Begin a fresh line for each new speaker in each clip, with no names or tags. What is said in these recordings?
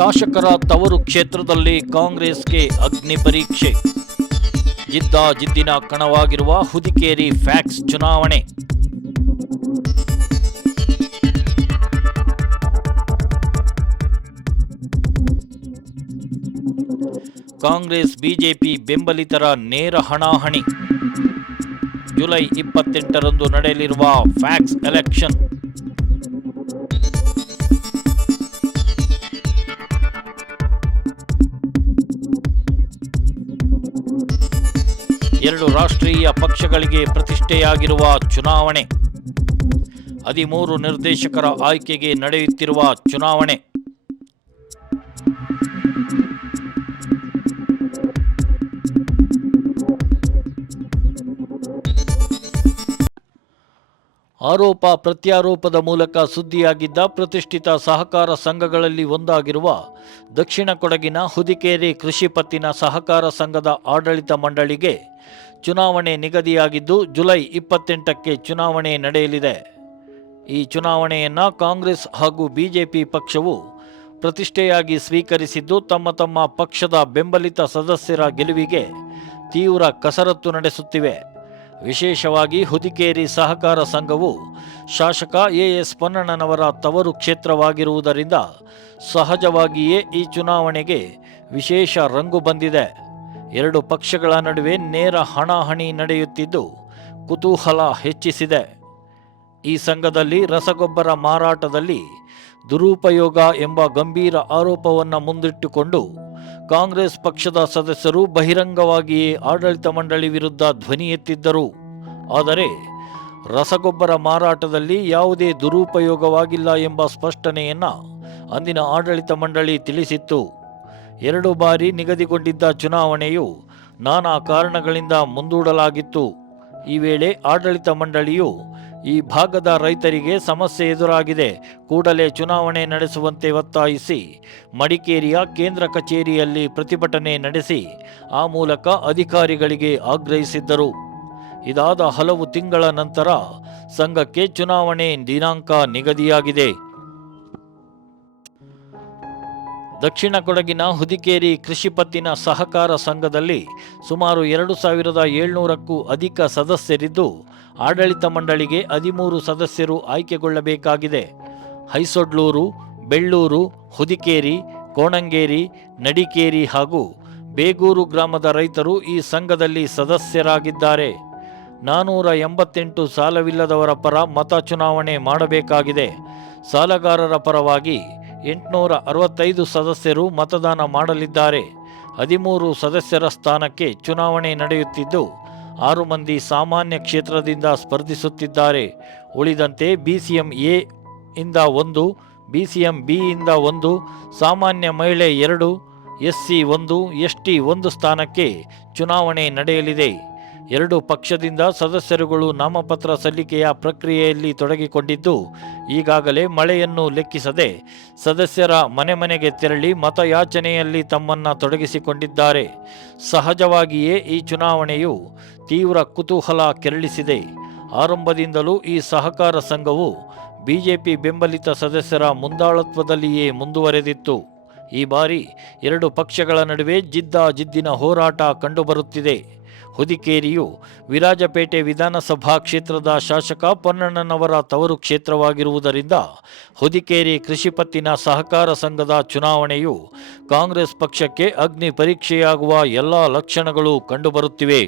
ಶಾಸಕರ ತವರು ಕ್ಷೇತ್ರದಲ್ಲಿ ಕಾಂಗ್ರೆಸ್ಗೆ ಅಗ್ನಿ ಪರೀಕ್ಷೆ. ಜಿದ್ದಾಜಿದ್ದಿನ ಕಣವಾಗಿರುವ ಹುದಿಕೇರಿ ಫ್ಯಾಕ್ಸ್ ಚುನಾವಣೆ. ಕಾಂಗ್ರೆಸ್ ಬಿಜೆಪಿ ಬೆಂಬಲಿತರ ನೇರ ಹಣಾಹಣಿ. ಜುಲೈ ಇಪ್ಪತ್ತೆಂಟರಂದು ನಡೆಯಲಿರುವ ಫ್ಯಾಕ್ಸ್ ಎಲೆಕ್ಷನ್. ಎರಡು ರಾಷ್ಟ್ರೀಯ ಪಕ್ಷಗಳಿಗೆ ಪ್ರತಿಷ್ಠೆಯಾಗಿರುವ ಚುನಾವಣೆ. ಹದಿಮೂರು ನಿರ್ದೇಶಕರ ಆಯ್ಕೆಗೆ ನಡೆಯುತ್ತಿರುವ ಚುನಾವಣೆ. ಆರೋಪ ಪ್ರತ್ಯಾರೋಪದ ಮೂಲಕ ಸುದ್ದಿಯಾಗಿದ್ದ ಪ್ರತಿಷ್ಠಿತ ಸಹಕಾರ ಸಂಘಗಳಲ್ಲಿ ಒಂದಾಗಿರುವ ದಕ್ಷಿಣ ಕೊಡಗಿನ ಹುದಿಕೇರಿ ಕೃಷಿ ಪತ್ತಿನ ಸಹಕಾರ ಸಂಘದ ಆಡಳಿತ ಮಂಡಳಿಗೆ ಚುನಾವಣೆ ನಿಗದಿಯಾಗಿದ್ದು ಜುಲೈ ಇಪ್ಪತ್ತೆಂಟಕ್ಕೆ ಚುನಾವಣೆ ನಡೆಯಲಿದೆ. ಈ ಚುನಾವಣೆಯನ್ನು ಕಾಂಗ್ರೆಸ್ ಹಾಗೂ ಬಿಜೆಪಿ ಪಕ್ಷವು ಪ್ರತಿಷ್ಠೆಯಾಗಿ ಸ್ವೀಕರಿಸಿದ್ದು ತಮ್ಮ ತಮ್ಮ ಪಕ್ಷದ ಬೆಂಬಲಿತ ಸದಸ್ಯರ ಗೆಲುವಿಗೆ ತೀವ್ರ ಕಸರತ್ತು ನಡೆಸುತ್ತಿವೆ. ವಿಶೇಷವಾಗಿ ಹುದಿಕೇರಿ ಸಹಕಾರ ಸಂಘವು ಶಾಸಕ ಎ ಎಸ್ ಪೊನ್ನಣ್ಣನವರ ತವರು ಕ್ಷೇತ್ರವಾಗಿರುವುದರಿಂದ ಸಹಜವಾಗಿಯೇ ಈ ಚುನಾವಣೆಗೆ ವಿಶೇಷ ರಂಗು ಬಂದಿದೆ. ಎರಡು ಪಕ್ಷಗಳ ನಡುವೆ ನೇರ ಹಣಾಹಣಿ ನಡೆಯುತ್ತಿದ್ದು ಕುತೂಹಲ ಹೆಚ್ಚಿಸಿದೆ. ಈ ಸಂಘದಲ್ಲಿ ರಸಗೊಬ್ಬರ ಮಾರಾಟದಲ್ಲಿ ದುರುಪಯೋಗ ಎಂಬ ಗಂಭೀರ ಆರೋಪವನ್ನು ಮುಂದಿಟ್ಟುಕೊಂಡು ಕಾಂಗ್ರೆಸ್ ಪಕ್ಷದ ಸದಸ್ಯರು ಬಹಿರಂಗವಾಗಿಯೇ ಆಡಳಿತ ಮಂಡಳಿ ವಿರುದ್ಧ ಧ್ವನಿ ಎತ್ತಿದ್ದರು. ಆದರೆ ರಸಗೊಬ್ಬರ ಮಾರಾಟದಲ್ಲಿ ಯಾವುದೇ ದುರುಪಯೋಗವಾಗಿಲ್ಲ ಎಂಬ ಸ್ಪಷ್ಟನೆಯನ್ನು ಅಂದಿನ ಆಡಳಿತ ಮಂಡಳಿ ತಿಳಿಸಿತ್ತು. ಎರಡು ಬಾರಿ ನಿಗದಿಗೊಂಡಿದ್ದ ಚುನಾವಣೆಯು ನಾನಾ ಕಾರಣಗಳಿಂದ ಮುಂದೂಡಲಾಗಿತ್ತು. ಈ ವೇಳೆ ಆಡಳಿತ ಮಂಡಳಿಯು ಈ ಭಾಗದ ರೈತರಿಗೆ ಸಮಸ್ಯೆ ಎದುರಾಗಿದೆ. ಕೂಡಲೇ ಚುನಾವಣೆ ನಡೆಸುವಂತೆ ಒತ್ತಾಯಿಸಿ ಮಡಿಕೇರಿಯ ಕೇಂದ್ರ ಕಚೇರಿಯಲ್ಲಿ ಪ್ರತಿಭಟನೆ ನಡೆಸಿ ಆ ಮೂಲಕ ಅಧಿಕಾರಿಗಳಿಗೆ ಆಗ್ರಹಿಸಿದ್ದರು. ಇದಾದ ಹಲವು ತಿಂಗಳ ನಂತರ ಸಂಘಕ್ಕೆ ಚುನಾವಣೆ ದಿನಾಂಕ ನಿಗದಿಯಾಗಿದೆ. ದಕ್ಷಿಣ ಕೊಡಗಿನ ಹುದಿಕೇರಿ ಕೃಷಿ ಪತ್ತಿನ ಸಹಕಾರ ಸಂಘದಲ್ಲಿ ಸುಮಾರು ಎರಡು ಸಾವಿರದ ಏಳ್ನೂರಕ್ಕೂ ಅಧಿಕ ಸದಸ್ಯರಿದ್ದು, ಆಡಳಿತ ಮಂಡಳಿಗೆ ಹದಿಮೂರು ಸದಸ್ಯರು ಆಯ್ಕೆಗೊಳ್ಳಬೇಕಾಗಿದೆ. ಹೈಸೊಡ್ಲೂರು ಬೆಳ್ಳೂರು, ಹುದಿಕೇರಿ, ಕೋಣಂಗೇರಿ, ನಡಿಕೇರಿ ಹಾಗೂ ಬೇಗೂರು ಗ್ರಾಮದ ರೈತರು ಈ ಸಂಘದಲ್ಲಿ ಸದಸ್ಯರಾಗಿದ್ದಾರೆ. ನಾನೂರ ಎಂಬತ್ತೆಂಟು ಸಾಲವಿಲ್ಲದವರ ಪರ ಮತ ಚುನಾವಣೆ ಮಾಡಬೇಕಾಗಿದೆ. ಸಾಲಗಾರರ ಪರವಾಗಿ ಎಂಟುನೂರ ಅರವತ್ತೈದು ಸದಸ್ಯರು ಮತದಾನ ಮಾಡಲಿದ್ದಾರೆ. ಹದಿಮೂರು ಸದಸ್ಯರ ಸ್ಥಾನಕ್ಕೆ ಚುನಾವಣೆ ನಡೆಯುತ್ತಿದ್ದು, ಆರು ಮಂದಿ ಸಾಮಾನ್ಯ ಕ್ಷೇತ್ರದಿಂದ ಸ್ಪರ್ಧಿಸುತ್ತಿದ್ದಾರೆ. ಉಳಿದಂತೆ ಬಿಸಿಎಂ ಎ ಇಂದ ಒಂದು, ಬಿಸಿಎಂ ಬಿ ಇಂದ ಒಂದು, ಸಾಮಾನ್ಯ ಮಹಿಳೆ ಎರಡು, ಎಸ್ಸಿ ಒಂದು, ಎಸ್ಟಿ ಒಂದು ಸ್ಥಾನಕ್ಕೆ ಚುನಾವಣೆ ನಡೆಯಲಿದೆ. ಎರಡು ಪಕ್ಷದಿಂದ ಸದಸ್ಯರುಗಳು ನಾಮಪತ್ರ ಸಲ್ಲಿಕೆಯ ಪ್ರಕ್ರಿಯೆಯಲ್ಲಿ ತೊಡಗಿಕೊಂಡಿದ್ದು, ಈಗಾಗಲೇ ಮಳೆಯನ್ನು ಲೆಕ್ಕಿಸದೆ ಸದಸ್ಯರ ಮನೆ ಮನೆಗೆ ತೆರಳಿ ಮತಯಾಚನೆಯಲ್ಲಿ ತಮ್ಮನ್ನು ತೊಡಗಿಸಿಕೊಂಡಿದ್ದಾರೆ. ಸಹಜವಾಗಿಯೇ ಈ ಚುನಾವಣೆಯು ತೀವ್ರ ಕುತೂಹಲ ಕೆರಳಿಸಿದೆ. ಆರಂಭದಿಂದಲೂ ಈ ಸಹಕಾರ ಸಂಘವು ಬಿಜೆಪಿ ಬೆಂಬಲಿತ ಸದಸ್ಯರ ಮುಂದಾಳತ್ವದಲ್ಲಿಯೇ ಮುಂದುವರೆದಿತ್ತು. ಈ ಬಾರಿ ಎರಡು ಪಕ್ಷಗಳ ನಡುವೆ ಜಿದ್ದಾಜಿದ್ದಿನ ಹೋರಾಟ ಕಂಡುಬರುತ್ತಿದೆ. ಹುದಿಕೇರಿಯು ವಿರಾಜಪೇಟೆ ವಿಧಾನಸಭಾ ಕ್ಷೇತ್ರದ ಶಾಸಕ ಪೊನ್ನಣ್ಣನವರ ತವರು ಕ್ಷೇತ್ರವಾಗಿರುವುದರಿಂದ ಹುದಿಕೇರಿ ಕೃಷಿ ಪತ್ತಿನ ಸಹಕಾರ ಸಂಘದ ಚುನಾವಣೆಯು ಕಾಂಗ್ರೆಸ್ ಪಕ್ಷಕ್ಕೆ ಅಗ್ನಿ ಪರೀಕ್ಷೆಯಾಗುವ ಎಲ್ಲ ಲಕ್ಷಣಗಳು ಕಂಡುಬರುತ್ತಿವೆ.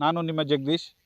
ನಾನು ನಿಮ್ಮ ಜಗದೀಶ್.